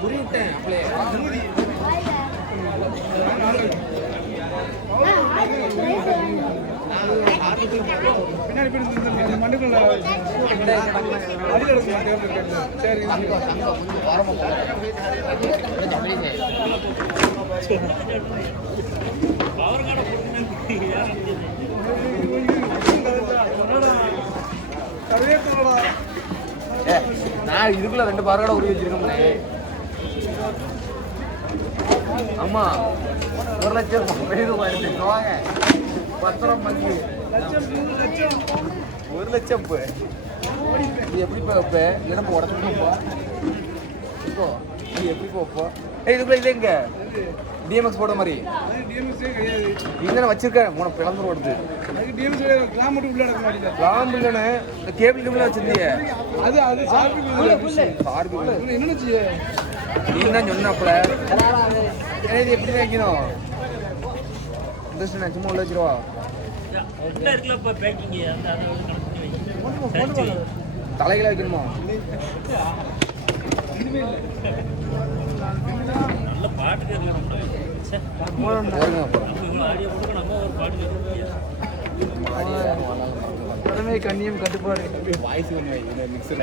புரிவிட்டேன் அப்படியே பின்னாடி மண்டுக்குள்ள சரி நான் இதுக்குள்ள 2 பாரகடை உருவி வச்சிருக்கோம்னே. ஆமா 1 லட்சம் வாங்க பத்திரம் பண்ணி 1 லட்சம் இது எப்படி வைப்ப இல்லைன்னா உடச்சுப்பா இப்போ இது எப்படி வைப்போ இதுக்குள்ள இல்லை இங்க டிஎம்எக்ஸ் போட மாதிரி இங்கே வச்சிருக்கேன் உனக்கு பிளந்து ஓடுது கிளாம் இல்லைன்னு இந்த கேபிள் கேபிள் வச்சிருந்தீங்க என்ன நீ தான் சொன்னாப்புல இது எப்படி வைக்கணும் இந்த சும்மா உள்ள வச்சிருவா தலைகளை வைக்கணுமா கண்ணியம் கட்டுப்பாடு வாய்ஸ் மிக்சர்